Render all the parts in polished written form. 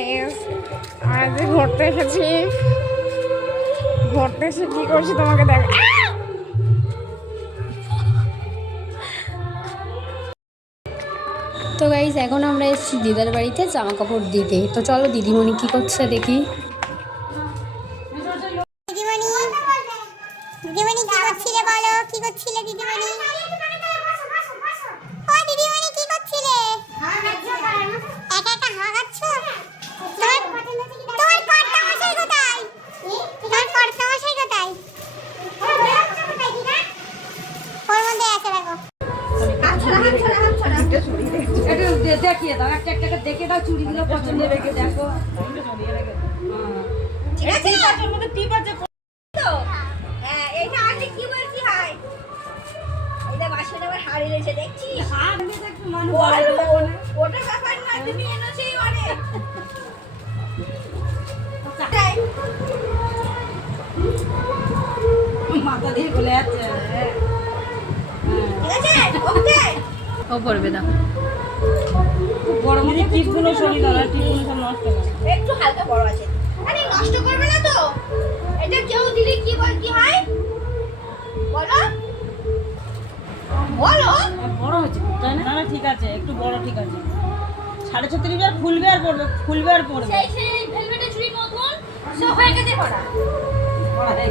Guys, আজ ঘুরতে এসেছি। ঘুরতে এসে কি করছি তোমাকে দেখ। তো গাইস এখন আমরা এসেছি দিদার বাড়িতে জামা কাপড় দিতে। তো চলো দিদিমণি কি করছে দেখি। দিদিমণি দিদিমণি কি করছিলে বলো, কি করছিলে দিদিমণি? ও দিদিমণি কি করছিলে? একা একা হাগাচ্ছ? তোমার কর্তা মশাই কোথায়? তোমার কর্তা মশাই কোথায়? ওর মধ্যে আছে দেখো। দেখিয়ে দাও, একটা একটা দেখে দাও, চুড়িগুলো পছন্দ রেখে দেখো। ঠিক আছে, ওর মধ্যে টিপ আছে তো। হ্যাঁ, এইটা আগে কি বলছি হাই, এটা বাসনে আবার হাড়ি রয়েছে দেখছি। হ্যাঁ, আমি তো একটু মন বলো, ওটা ব্যাপার না, তুমি এনেছেই অনেক। মাথা দিয়ে বলে যাচ্ছে। ঠিক আছে, ওকে। ও পড়বে দাও। বড় মধ্যে টিপগুলো সরিয়ে দাও, টিপগুলো সব নষ্ট করে। একটু হালকা বড় আছে। আরে নষ্ট করবে না তো? এটা কেউ দিলে কি বল কি হয়? বলো বলো। বড় হচ্ছে তাই না? না ঠিক আছে, একটু বড় ঠিক আছে। 36.5 আর খুলবে আর পড়বে, খুলবে আর পড়বে। সেই ভেলভেটের চুড়ি নতুন সব হয়ে গেছে পড়া। পড়া দেখ।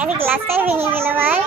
আরে গ্লাসটাই ভেঙে গেল ভাই।